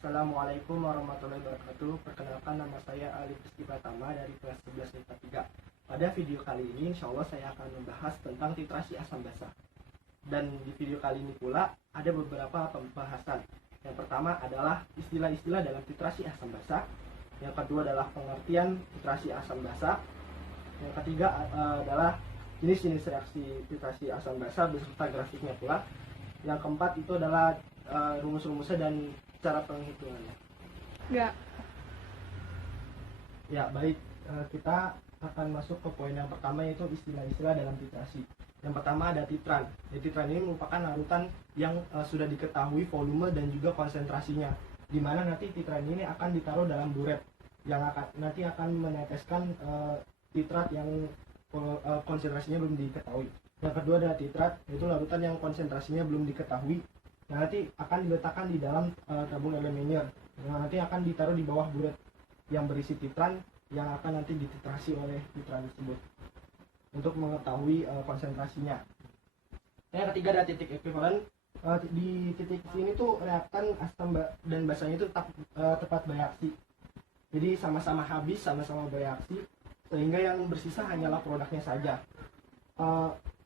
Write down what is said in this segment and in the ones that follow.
Assalamualaikum warahmatullahi wabarakatuh. Perkenalkan, nama saya Ali Rizky Pratama dari kelas 11 IPA 3. Pada video kali ini insya Allah saya akan membahas tentang titrasi asam basa. Dan di video kali ini pula ada beberapa pembahasan. Yang pertama adalah istilah-istilah dalam titrasi asam basa. Yang kedua adalah pengertian titrasi asam basa. Yang ketiga adalah jenis-jenis reaksi titrasi asam basa beserta grafiknya pula. Yang keempat itu adalah rumus-rumusnya dan cara penghitungannya. Enggak. Ya, baik. Kita akan masuk ke poin yang pertama, yaitu istilah-istilah dalam titrasi. Yang pertama ada titran. Titran ini merupakan larutan yang sudah diketahui volume dan juga konsentrasinya, di mana nanti titran ini akan ditaruh dalam buret yang nanti akan meneteskan titrat yang konsentrasinya belum diketahui. Yang kedua adalah titrat, yaitu larutan yang konsentrasinya belum diketahui. Nah, nanti akan diletakkan di dalam tabung elementer. Nah, nanti akan ditaruh di bawah buret yang berisi titran yang akan nanti dititrasi oleh titran tersebut untuk mengetahui konsentrasinya. Yang ketiga ada titik ekuivalen. Di titik sini tuh reaktan asam dan basanya itu tepat bereaksi. Jadi sama-sama habis, sama-sama bereaksi, sehingga yang bersisa hanyalah produknya saja.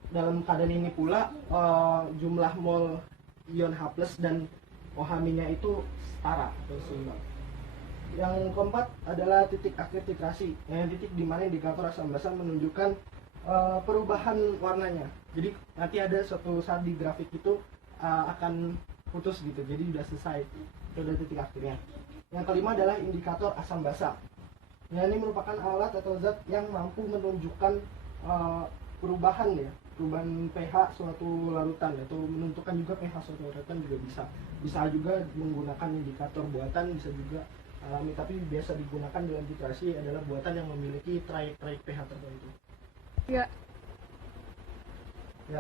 Dalam keadaan ini pula jumlah mol ion H+ dan OH- itu setara atau seimbang. Yang keempat adalah titik akhir titrasi, titik di mana indikator asam basa menunjukkan perubahan warnanya. Jadi nanti ada suatu saat di grafik itu akan putus gitu, jadi sudah selesai, itu ada titik akhirnya. Yang kelima adalah indikator asam basa. Ini merupakan alat atau zat yang mampu menunjukkan perubahan pH suatu larutan, atau menentukan juga pH suatu larutan juga bisa juga menggunakan indikator buatan, bisa juga alami, tapi biasa digunakan dalam titrasi adalah buatan yang memiliki trayek pH tertentu. Ya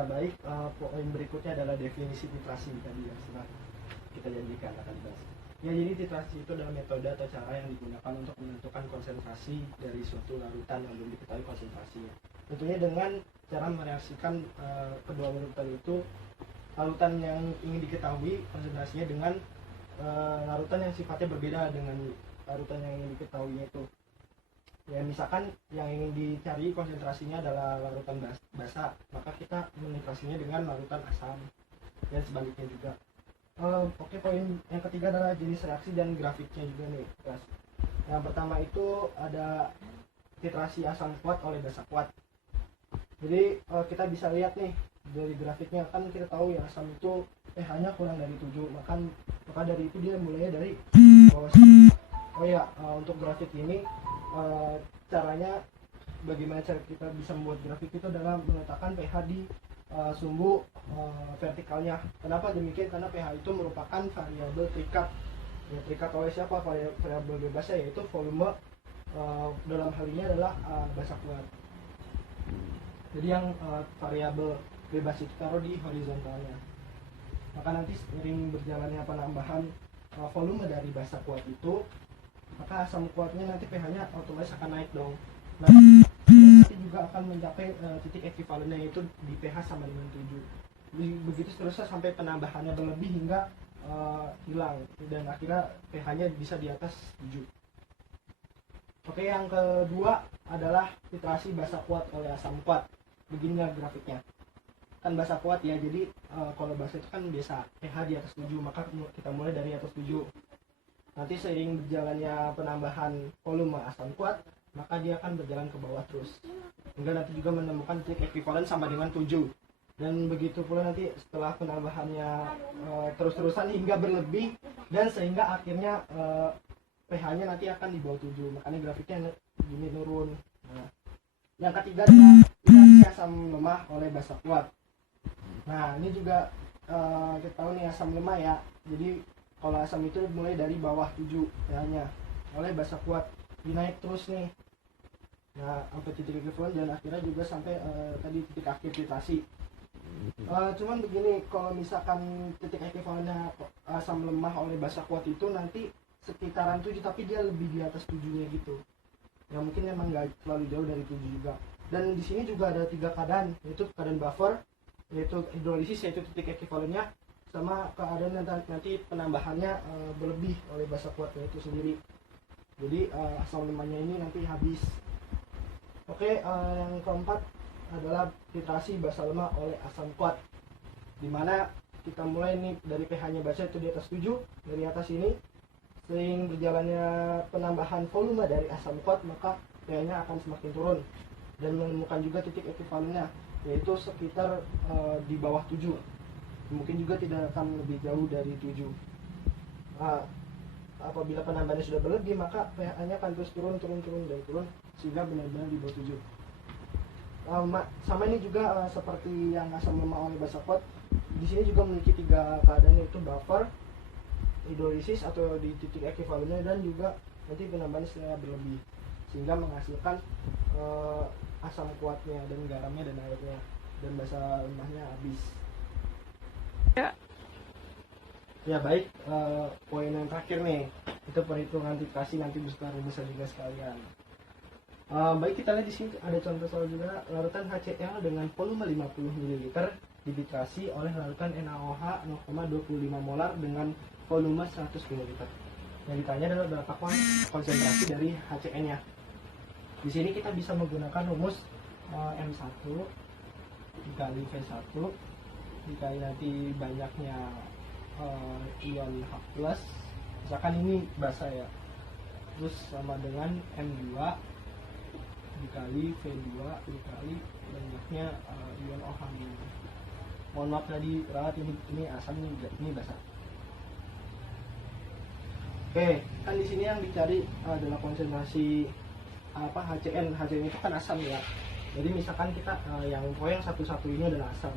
baik, poin berikutnya adalah definisi titrasi tadi yang sudah kita janjikan akan dibahas. Ya, jadi titrasi itu adalah metode atau cara yang digunakan untuk menentukan konsentrasi dari suatu larutan yang belum diketahui konsentrasinya. Tentunya dengan cara mereaksikan kedua larutan itu, larutan yang ingin diketahui konsentrasinya dengan larutan yang sifatnya berbeda dengan larutan yang ingin diketahuinya itu. Ya, misalkan yang ingin dicari konsentrasinya adalah larutan basa, maka kita menitrasinya dengan larutan asam, dan sebaliknya juga. Oke, poin yang ketiga adalah jenis reaksi dan grafiknya juga nih, guys. Yang pertama itu ada titrasi asam kuat oleh basa kuat. Jadi kita bisa lihat nih dari grafiknya, kan kita tahu ya asam itu pH-nya kurang dari 7, maka dari itu dia mulainya dari bawah sini. Untuk grafik ini caranya, bagaimana cara kita bisa membuat grafik itu adalah meletakkan pH di sumbu vertikalnya. Kenapa demikian? Karena pH itu merupakan variabel terikat. Terikat oleh siapa? Variabel bebasnya, yaitu volume. Dalam hal ini adalah basa kuat. Jadi yang variabel bebas itu taruh di horizontalnya. Maka nanti seiring berjalannya penambahan volume dari basa kuat itu, maka asam kuatnya nanti pH-nya otomatis akan naik dong. Nah, nanti juga akan mencapai titik ekuivalennya, yaitu di pH sama dengan 7. Begitu seterusnya sampai penambahannya berlebih hingga hilang, dan akhirnya pH-nya bisa di atas 7. Oke, yang kedua adalah titrasi basa kuat oleh asam kuat. Beginilah grafiknya. Kan basa kuat ya, jadi kalau basa itu kan biasa pH di atas 7, maka kita mulai dari atas 7. Nanti seiring berjalannya penambahan volume asam kuat, maka dia akan berjalan ke bawah terus, hingga nanti juga menemukan titik ekuivalen sama dengan 7. Dan begitu pula nanti setelah penambahannya terus-terusan hingga berlebih, dan sehingga akhirnya pH-nya nanti akan di bawah 7, makanya grafiknya gini turun. Nah, yang ketiga adalah titrasi asam lemah oleh basa kuat. Nah, ini juga kita tahu nih asam lemah ya. Jadi kalau asam itu mulai dari bawah 7 pH-nya oleh basa kuat, dinaik terus nih. Nah, sampai titik ekuivalen, dan akhirnya juga sampai tadi titik akhir titrasi. Cuman begini, kalau misalkan titik ekuivalennya asam lemah oleh basa kuat itu nanti sekitaran 7, tapi dia lebih di atas 7-nya gitu. Ya mungkin emang nggak terlalu jauh dari 7 juga. Dan di sini juga ada 3 keadaan, yaitu keadaan buffer, yaitu hidrolisis, yaitu titik ekuivalennya sama keadaan nanti penambahannya berlebih oleh basa kuatnya itu sendiri. Jadi asam lemaknya ini nanti habis. Oke, yang keempat adalah titrasi basa lemak oleh asam kuat, dimana kita mulai nih dari pH-nya basa itu di atas 7, dari atas ini seiring berjalannya penambahan volume dari asam kuat, maka pH-nya akan semakin turun dan menemukan juga titik ekuivalennya, yaitu sekitar di bawah 7. Mungkin juga tidak akan lebih jauh dari 7. Apabila penambahannya sudah berlebih, maka pH-nya akan terus turun sehingga benar-benar di bawah 7. Sama ini juga seperti yang asam lemak oleh basa kuat, di sini juga memiliki 3 keadaan, yaitu buffer, hidrolisis atau di titik ekuivalennya, dan juga nanti penambahannya secara berlebih sehingga menghasilkan asam kuatnya dan garamnya dan airnya, dan basa lemaknya habis. Ya baik, poin yang terakhir nih, itu perhitungan titrasi nanti beserta rumusnya juga sekalian. Baik, kita lihat di sini ada contoh soal juga. Larutan HCl dengan volume 50 ml dititrasi oleh larutan NaOH 0,25 molar dengan volume 100 ml. Yang ditanya adalah berapa konsentrasi dari HCl-nya. Di sini kita bisa menggunakan rumus M1 dikali V1 dikali nanti banyaknya ion H+, misalkan ini basa ya, terus sama dengan M2 dikali V2 dikali banyaknya ion OH. Mohon maaf tadi perawat, ini asam, ini basa. Oke, kan di sini yang dicari adalah konsentrasi HCl. HCl itu kan asam ya. Jadi misalkan kita yang satu-satu ini adalah asam.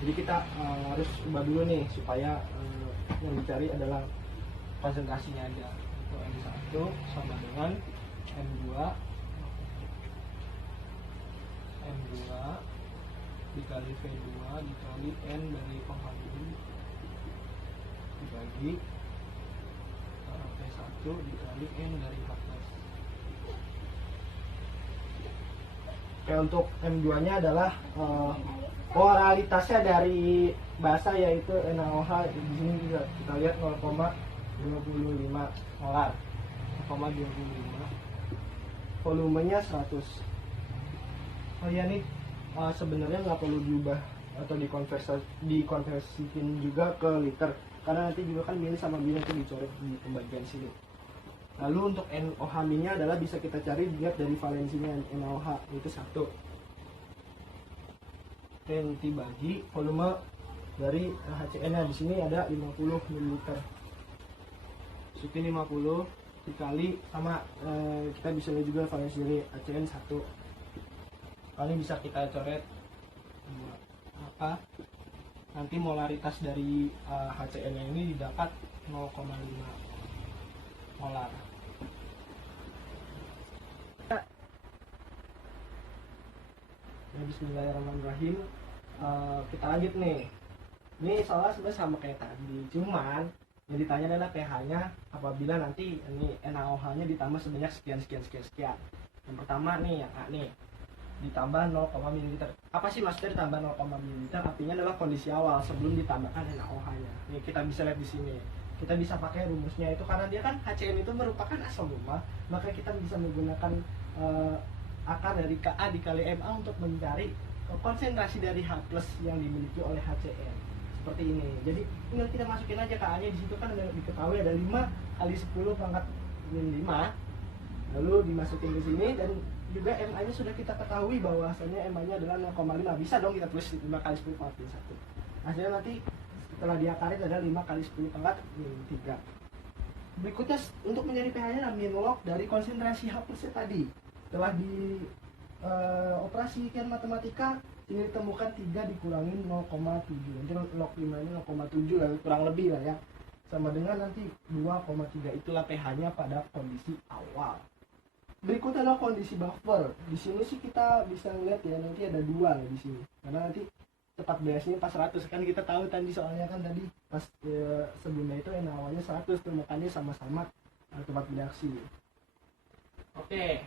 Jadi kita harus ubah dulu nih supaya yang dicari adalah konsentrasinya aja. Itu M1 sama dengan M2 dikali V2 dikali N dari penghasil dibagi V1 dikali N dari H+. Oke, untuk M2 nya adalah polaritasnya dari basa, yaitu NaOH. Di sini bisa kita lihat 0,25 molar, 0,25, volumenya 100. Oh ya nih, sebenarnya nggak perlu diubah atau dikonversikan juga ke liter, karena nanti juga kan mili sama mili itu dicoret di pembagian sini. Lalu untuk NOH-nya adalah bisa kita cari dilihat dari valensinya NaOH, itu 1. Nanti bagi volume dari HCl-nya, di sini ada 50 ml. Masukin 50 dikali sama kita bisa lihat juga valensi dari HCl 1. Kali bisa kita coret apa? Nanti molaritas dari HCl-nya ini didapat 0,5 molar. Ya, bismillahirrahmanirrahim. Kita lanjut nih. Ini soalnya sebenarnya sama kayak tadi, cuman yang ditanya adalah pH-nya apabila nanti ini NaOH-nya ditambah sebanyak sekian. Yang pertama nih, yang A nih, ditambah 0, ml. Apa sih maksudnya ditambah 0, ml? Artinya adalah kondisi awal sebelum ditambahkan NaOH-nya. Nih kita bisa lihat di sini. Kita bisa pakai rumusnya itu, karena dia kan HCl itu merupakan asam lemak, maka kita bisa menggunakan akar dari Ka dikali Ma untuk mencari konsentrasi dari H+ yang dimiliki oleh HCl. Seperti ini. Jadi tinggal kita masukin aja Ka-nya, di situ kan diketahui ada 5 kali 10 pangkat min 5. Lalu dimasukin ke sini, dan juga Ma-nya sudah kita ketahui bahwasanya Ma-nya adalah 0,5. Bisa dong kita tulis 5 kali 10 pangkat min 1. Hasilnya nanti setelah diakarin ada 5 kali 10 pangkat min 3. Berikutnya untuk mencari pH-nya min log dari konsentrasi H+ tadi. Setelah di operasikan matematika, ini ditemukan 3 dikurangin 0,7. Nanti log 5 ini 0,7 lah, kurang lebih lah ya. Sama dengan nanti 2,3. Itulah pH-nya pada kondisi awal. Berikutnya adalah kondisi buffer. Di sini sih kita bisa lihat ya, nanti ada 2 di sini. Karena nanti tepat biasanya pas 100 kan, kita tahu tadi soalnya kan tadi pas sebelumnya itu NaOH-nya 100, temukannya sama-sama tempat reaksi. Oke.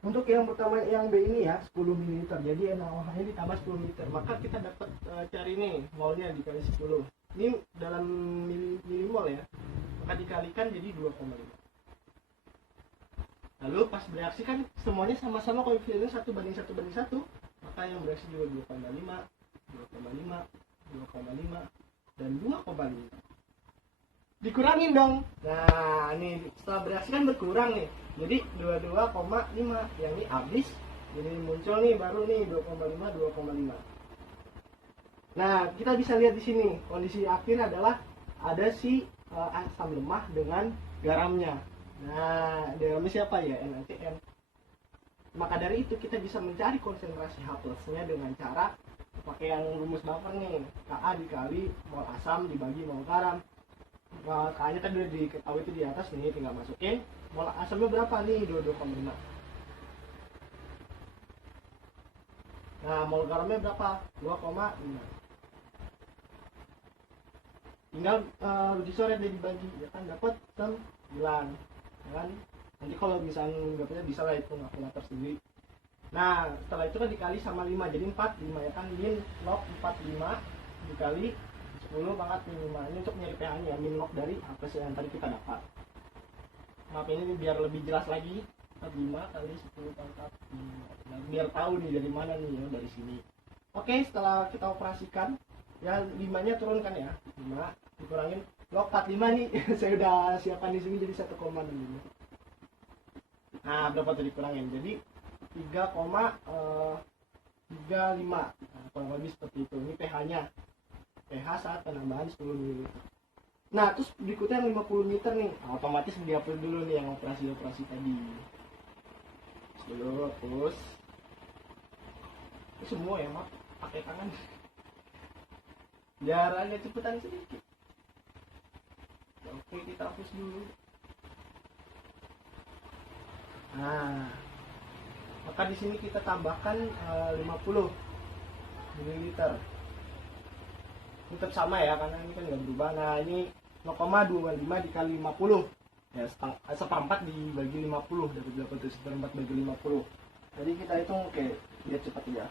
Untuk yang pertama yang B ini ya 10 ml. Jadi NaOH-nya ditambah 10 liter. Maka kita dapat cari nih molnya dikali 10. Ini dalam milimol ya. Maka dikalikan jadi 2,5. Lalu pas bereaksi kan semuanya sama-sama koefisiennya 1:1:1. Maka yang bereaksi juga 2,5, 2,5, 2,5 dan 2,5. Dikurangin dong. Nah, ini setelah bereaksi kan berkurang nih. Jadi 22,5 yang ini habis. Jadi muncul nih baru nih 2,5, 2,5. Nah, kita bisa lihat di sini kondisi akhir adalah ada si asam lemah dengan garamnya. Nah, garamnya siapa ya? NaCN. Maka dari itu kita bisa mencari konsentrasi H plusnya dengan cara pakai yang rumus Buffer nih. Ka dikali mol asam dibagi mol garam. K-nya tadi udah diketahui itu di atas nih, tinggal masukin. Mol asamnya berapa nih? 22,5. Nah, mol garamnya berapa? 2,5. Tinggal dicoret dan dibagi, ya kan dapat 9. Ya kan? Nanti kalau misalnya nggak punya bisa lah hitung kalkulator sendiri. Nah, setelah itu kan dikali sama 5, jadi 45 ya kan, min log 45 dikali 10 pangkat min 5. Ini untuk nyari pH-nya, min log dari apa sih yang tadi kita dapat. Maaf ini biar lebih jelas lagi, 45 kali 10 pangkat 5. Nah, biar tahu nih dari mana nih ya, dari sini. Oke, setelah kita operasikan, ya 5-nya turunkan ya, 5 dikurangin log 45 nih. Saya udah siapkan di sini jadi 1,65. Nah, berapa tuh dikurangin? Jadi 3,35. Nah, kurang lebih seperti itu. Ini pH-nya. pH saat penambahan 10 ml. Nah, terus berikutnya 50 liter nih. Nah, otomatis dihapus dulu nih yang operasi-operasi tadi. Dulu, terus ini semua ya, Mak. Pakai tangan. Biar agak cepetan sedikit. Oke, kita hapus dulu. Nah, maka di sini kita tambahkan 50 ml. Tetap sama ya, karena ini kan nggak berubah. Nah, ini 0,25 dikali 50. Ya, seperempat dibagi 50. Dapat berapa tuh? Seperempat bagi 50. Jadi kita hitung, oke, biar cepat ya.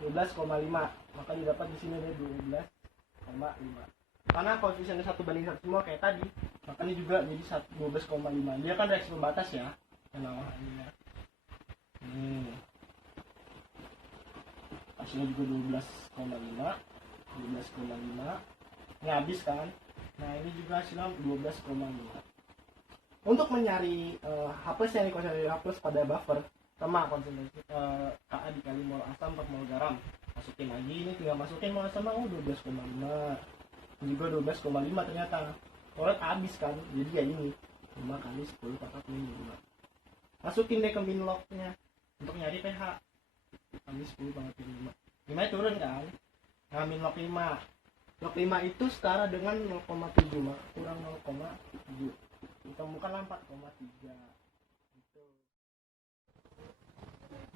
12,5. Maka didapat di sini ada 12,5. Karena koefisiennya 1:1 semua kayak tadi, makanya juga jadi 12,5. Dia kan reaksi pembatas ya, NaOH-nya. Hasilnya juga 12,5. Ini habis kan. Nah, ini juga hasilnya 12,5. Untuk mencari H+ yang dikonsentrasi H+ pada buffer, sama konsentrasi Ka dikali mol asam per mol garam. Masukin lagi, ini tinggal masukin mol asam 12,5. Juga 12,5 ternyata. Korek habis kan, jadi kayak ini 5 kali 10 pangkat min 5. Masukin deh ke min log-nya untuk nyari pH. Kali 10 pangkat min 5. 5 turun kan. Nah, min log 5. Log 5 itu setara dengan 0,7, maka kurang 0,7. Ditemukanlah 4,3. Gitu.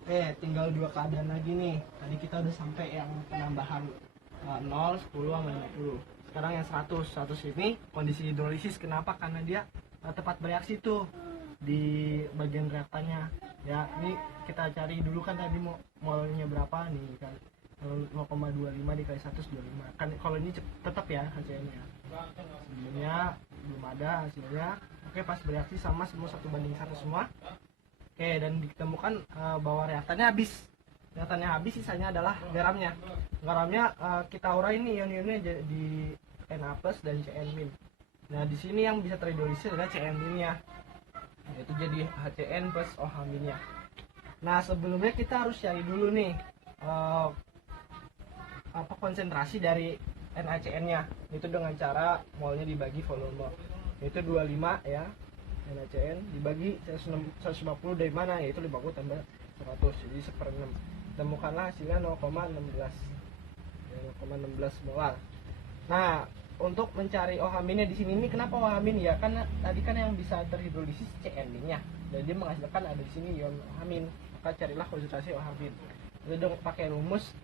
Oke, tinggal dua keadaan lagi nih. Tadi kita udah sampai yang penambahan 0, 10 sama 50. Sekarang yang 100 ini kondisi hidrolisis. Kenapa? Karena dia tepat bereaksi tuh di bagian reaktannya. Ya, ini kita cari dulu kan tadi molnya berapa nih kan. 0,25 dikali 125. Kan kalau ini tetap ya hasilnya. Sebelumnya belum ada hasilnya. Oke, pas bereaksi sama semua 1:1 semua. Oke, dan ditemukan bahwa reaktannya habis. Reaktannya habis, sisanya adalah garamnya. Garamnya kita urai ini ion-ionnya di Na+ dan Cn-. Nah, di sini yang bisa terhidrolisis adalah Cn-nya. Yaitu jadi HCN plus OH-nya. Nah, sebelumnya kita harus cari dulu nih konsentrasi dari NaCN-nya. Itu dengan cara molnya dibagi volume. Yaitu 25 ya. NaCN dibagi 150 dari mana? Yaitu 50 tambah 100, jadi 1/6. Temukanlah hasilnya 0,16. Ya, 0,16 molar. Nah, untuk mencari OH-nya di sini, ini kenapa OH- ya? Karena tadi kan yang bisa terhidrolisis Cn-nya. Dan dia menghasilkan ada di sini ion OH-. Maka carilah konsentrasi OH-. Itu dong pakai rumus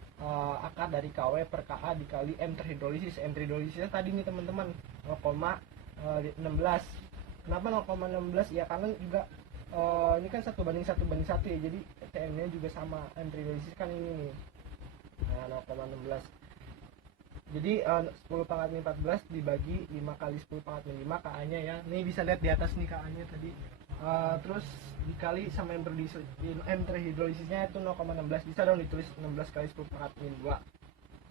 akar dari Kw per Ka dikali M terhidrolisis. M terhidrolisisnya tadi nih teman-teman 0,16. Kenapa 0,16? Ya karena juga ini kan 1:1 ya, jadi TM-nya juga sama, M hidrolisis kan ini nih. Nah, 0,16. Jadi 10 pangkat min 14 dibagi 5 kali 10 pangkat min 5 KA-nya ya. Nih bisa lihat di atas nih KA-nya tadi. Terus dikali sama M hidrolisisnya itu 0,16. Bisa dong ditulis 16 kali 10 pangkat min 2.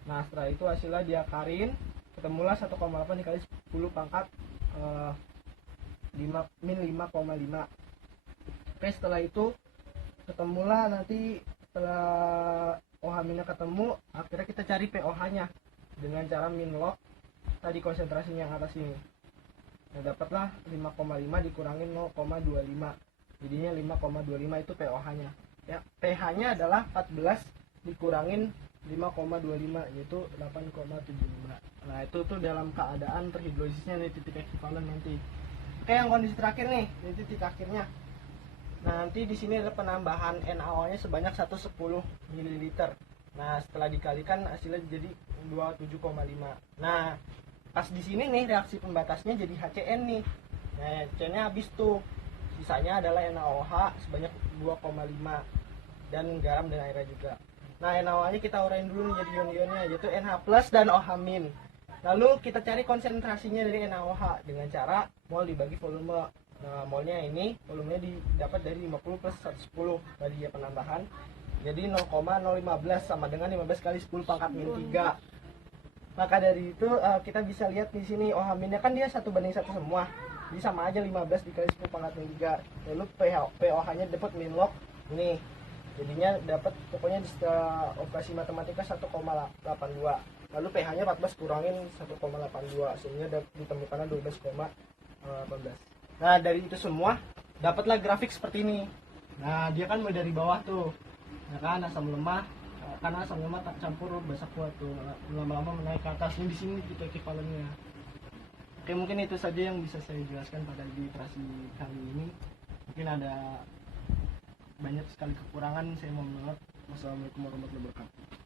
Nah, setelah itu hasilnya diakarin, ketemulah 1,8 dikali 10 pangkat min 5,5. Oke, setelah itu ketemulah nanti setelah OH-nya ketemu, akhirnya kita cari pOH-nya dengan cara min log tadi konsentrasinya yang atas ini. Nah, dapatlah 5,5 dikurangin 0,25. Jadinya 5,25 itu pOH-nya. Ya, pH-nya adalah 14 dikurangin 5,25 yaitu 8,75. Nah, itu tuh dalam keadaan terhidrosisnya nih, titik ekivalen nanti. Oke, yang kondisi terakhir nih, ini titik akhirnya. Nah, nanti di sini ada penambahan NaOH-nya sebanyak 110 ml. Nah, setelah dikalikan hasilnya jadi 27,5. Nah, pas di sini nih reaksi pembatasnya jadi HCN nih. Nah, HCN-nya habis tuh. Sisanya adalah NaOH sebanyak 2,5 dan garam dan airnya juga. Nah, NaOH-nya kita uraiin dulu nih jadi ion-ionnya, yaitu NH+ dan OH-. Lalu kita cari konsentrasinya dari NaOH dengan cara mol dibagi volume. Nah, molnya ini volumenya didapat dari 50 plus 110 tadi ya penambahan. Jadi 0,015 sama dengan 15 kali 10 pangkat min 3. Maka dari itu kita bisa lihat di sini OH-nya kan dia 1:1 semua. Jadi sama aja 15 dikali 10 pangkat min 3. Lalu pOH-nya dapat min log ini. Jadinya dapat pokoknya setelah operasi matematika 1,82. Lalu pH-nya 14 kurangin 1,82 sehingga ditemukannya 12,18. Nah, dari itu semua dapatlah grafik seperti ini. Nah, dia kan mulai dari bawah tuh. Ya kan, asam lemah, karena asam lemah tak campur basa kuat tuh. Lama-lama menaik ke atas. Ini di sini titik ekivalennya. Oke, mungkin itu saja yang bisa saya jelaskan pada literasi kali ini. Mungkin ada banyak sekali kekurangan, saya mohon maaf. Wassalamualaikum warahmatullahi wabarakatuh.